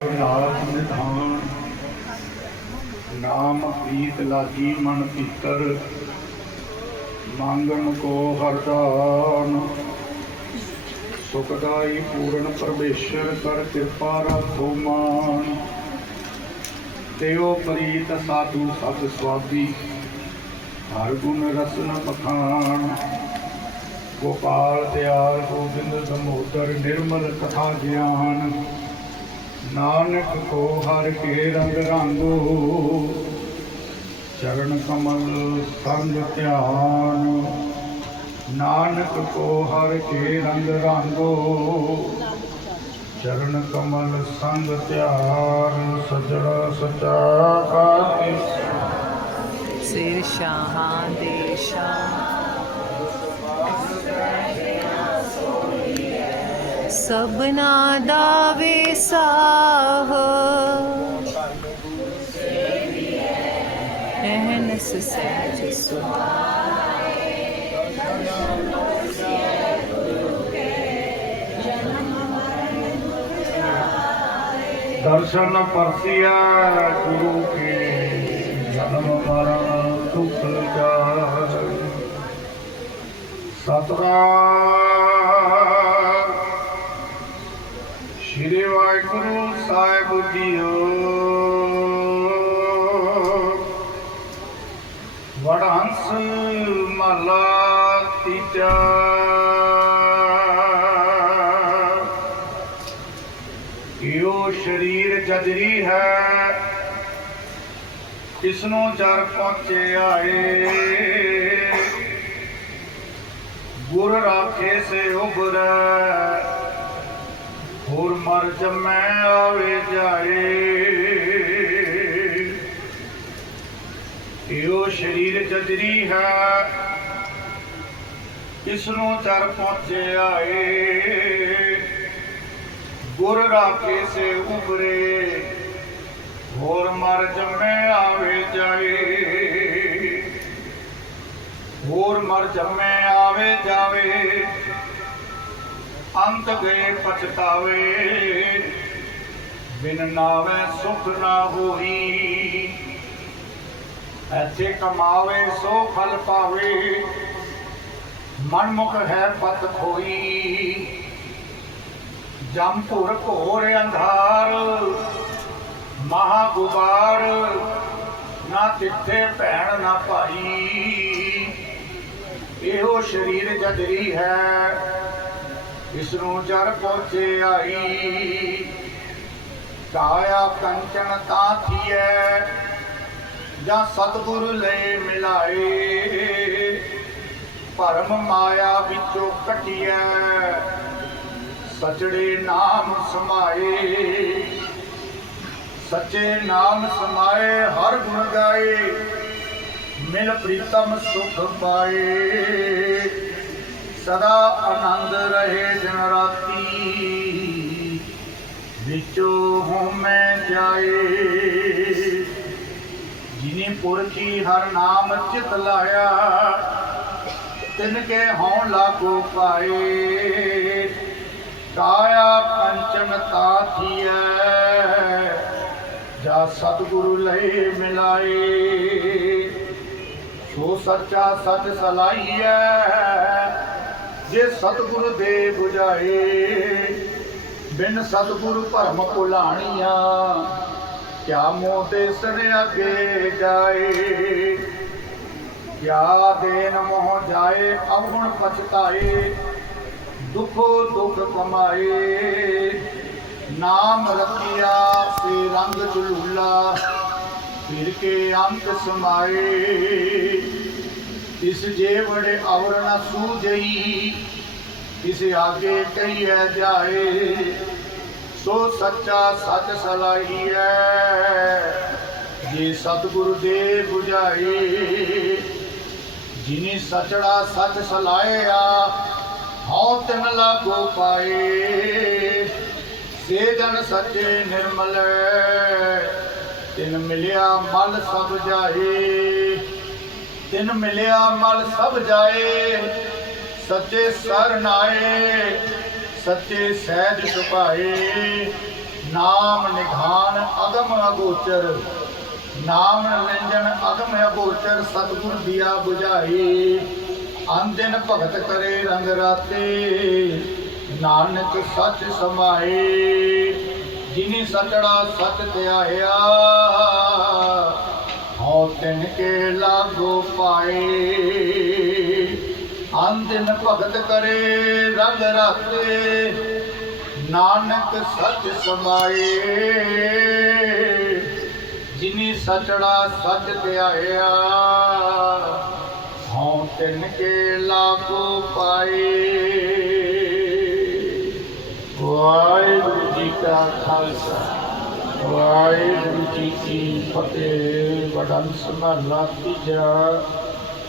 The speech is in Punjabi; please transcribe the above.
ਨਾਮ ਨਿਧਾਨ, ਨਾਮ ਪ੍ਰੀਤ ਲਾਗੀ ਮਨ ਭੀਤਰ, ਮੰਗਣ ਕੋ ਹਰਦਾਨ। ਸੁਖਦਾਈ ਪੂਰਨ ਪਰਮੇਸ਼ਰ, ਕਰ ਕਿਰਪਾ ਰੱਖੋ ਮਾਨ। ਤੇਓ ਪ੍ਰੀਤ ਸਾਧੂ ਸਭ ਸਵਾਦੀ ਹਰ ਗੁਣ ਰਸਨ ਪਖਾਨ ਗੋਪਾਲ ਦਿਆਲ ਗੋਬਿੰਦ ਸਮੋਦਰ ਨਿਰਮਲ ਕਥਾ ਗਿਆਨ। ਨਾਨਕ ਕੋ ਹਰ ਕੇ ਰੰਗ ਰੰਗੋ ਚਰਨ ਕਮਲ ਸੰਗ ਧਿਆਨ। ਨਾਨਕ ਕੋ ਹਰ ਕੇ ਰੰਗ ਰੰਗੋ ਚਰਨ ਕਮਲ ਸੰਗ ਧਿਆਨ। ਸਜਣਾ ਸਚਾ ਖਾਤੀ ਸਿਰ ਸ਼ਾਹਾਂ ਦੇ ਸ਼ਾਹ ਸਭਨਾ ਦਾ ਵਿਸਾਹ ਰਹਿਨਸ ਸਹਿਜ ਸੁਭਾਏ ਦਰਸ਼ਨ ਪਰਸਿਆ ਗੁਰੂ ਕੇ, ਜਨਮ ਮਰਨ ਦੁਖ ਜਾਇ ਸਤਨਾਮ ਸ਼੍ਰੀ ਵਾਹਿਗੁਰੂ ਸਾਹਿਬ ਜੀਓ। ਵਡਹੰਸ ਮਹਲਾ ਤੀਜਾ। ਇਹੋ ਸਰੀਰ ਜਜਰੀ ਹੈ? ਇਸ ਨੂੰ ਜਰ ਪਹੁੰਚੇ ਆਏ? ਗੁਰ ਰਾਖੇ ਸੇ ਉਬਰੈ ਹੋਰ ਮਰ ਜਮੈ ਆਵੇ ਜਾਏ। ਇਹੋ ਸਰੀਰ ਜਜਰੀ ਹੈ ਇਸ ਨੂੰ ਜਰ ਪਹੁੰਚੇ ਆਏ। ਗੁਰ ਰਾਖੇ ਸੇ ਉਬਰੇ ਹੋਰ ਮਰ ਜੰਮੇ ਆਵੇ ਜਾਏ। ਹੋਰ ਮਰ ਜੰਮੇ ਆਵੇ ਜਾਵੇ। ਅੰਤ ਗਏ ਪਛਤਾਵੇ। ਬਿਨ ਨਾਵੇ ਸੁਖ ਨਾ ਹੋਈ। ਐਥੇ ਕਮਾਵੇ ਸੋ ਫਲ ਪਾਵੇ। ਮਨਮੁਖ ਹੈ ਪਤ ਖੋਈ। ਜੰਪੁਰ ਘੋਰ ਅੰਧਾਰ। ਮਹਾ ਗੁਬਾਰ। ਨਾ ਤਿੱਥੇ ਭੈਣ ਨਾ ਭਾਈ। ਇਹੋ ਸਰੀਰ ਜਦਰੀ ਹੈ। ਇਸ ਨੂੰ ਜਰ ਪਹੁੰਚੇ ਆਈ। ਕਾਇਆ ਕੰਚਨ ਤਾਂ ਜਾਂ ਸਤਿਗੁਰ ਲੈ ਮਿਲਾਏ। ਭਰਮ ਮਾਇਆ ਵਿੱਚੋਂ ਕਟਿਐ, ਸਚੜੇ ਨਾਮ ਸਮਾਏ। ਸੱਚੇ ਨਾਮ ਸਮਾਏ, ਹਰ ਗੁਣ ਗਾਏ, ਮਿਲ ਪ੍ਰੀਤਮ ਸੁਖ ਪਾਏ। ਸਦਾ ਆਨੰਦ ਰਹੇ ਦਿਨ ਰਾਤੀ। ਵਿੱਚੋਂ ਹੋਮੈ ਜਾਏ। ਜਿਨੇ ਪੁਰਖੀ ਹਰ ਨਾਮ ਚਿਤ ਲਾਇਆ, ਤਿਨ ਕੇ ਹਉ ਲਾਗੋ ਪਾਏ। ਕਾਇਆ ਕੰਚਨ ਤਾਥੀਐ ਜਾ ਸਤਿਗੁਰੂ ਲੈ ਮਿਲਾਏ। ਸੋ ਸੱਚਾ ਸੱਚ ਸਲਾਈਐ ਜੇ ਸਤਿਗੁਰ ਦੇ 부ਝਾਏ ਬਿਨ ਸਤਿਗੁਰੂ ਭਰਮ ਭੁਲਾਣੀਆਂ, ਕਿਆ ਮੋਹ ਤੇ ਸਰ ਅੱਗੇ ਜਾਏ? ਕਿਆ ਦੇਨ ਮੋਹ ਜਾਏ, ਅਵਗੁਣ ਪਛਤਾਏ, ਦੁਖੋ ਦੁਖ ਕਮਾਏ? ਨਾਮ ਰਤਿਆ ਸੇ ਰੰਗ ਝਲੂਲਾ ਫਿਰ ਕੇ ਅੰਤ ਸਮਾਏ? ਇਸ ਜੇਵੜੇ ਅਵਰ ਨ ਸੂਝਈ, ਇਸ ਆਗੇ ਕਹੀਐ ਜਾਏ, ਸੋ ਸੱਚਾ ਸੱਚ ਸਲਾਹੀਐ। ਜੇ ਸਤਿਗੁਰੂ ਦੇ 부ਝਾਏ ਜਿਨੇ ਸਚੜਾ ਸੱਚ ਸਲਾਇਆ, ਹਉ ਤਿਨ ਲਾਗੋ ਪਾਏ। ਸੇ ਜਨ ਸੱਚੇ ਨਿਰਮਲ, ਤਿਨ ਮਿਲਿਆ ਮਲ ਸਭ ਜਾਏ। ਤਿਨ ਮਿਲਿਆ ਮਲ ਸਭ ਜਾਏ, ਸੱਚੇ ਸਰਨ ਆਏ ਸੱਚੇ ਸਹਿਜ ਸੁਭਾਏ। ਨਾਮ ਨਿਧਾਨ ਅਗਮ ਅਗੋਚਰ, ਨਾਮ ਨਿਰੰਜਨ ਅਗਮ ਅਗੋਚਰ, ਸਤਿਗੁਰ ਦੀਆ 부ਝਾਈ ਅੰਦਿਨ ਭਗਤ ਕਰੇ ਰੰਗ ਰਾਤੇ, ਨਾਨਕ ਸੱਚ ਸਮਾਏ। ਜਿਨੀ ਸਚੜਾ ਸੱਚ ਧਿਆਇਆ ਕੇ ਲਾਗੋ ਪਾਏ। ਅੰਦਿਨ ਭਗਤ ਕਰੇ, ਰੰਗ ਰਾਤੇ ਨਾਨਕ ਸੱਚ ਸਮਾਏ। ਜਿਨੀ ਸਚੜਾ ਸੱਚ ਧਿਆਇਆ, ਹਉ ਤਿਨ ਕੇ ਲਾਗੋ ਪਾਏ। ਵਾਹਿਗੁਰੂ ਜੀ ਕਾ ਖਾਲਸਾ। ਵਾਹਿਗੁਰੂ ਜੀ ਕੀ ਫਤਿਹ ਵਡਨ ਸਮਰਲਾ ਤੀਜਾ।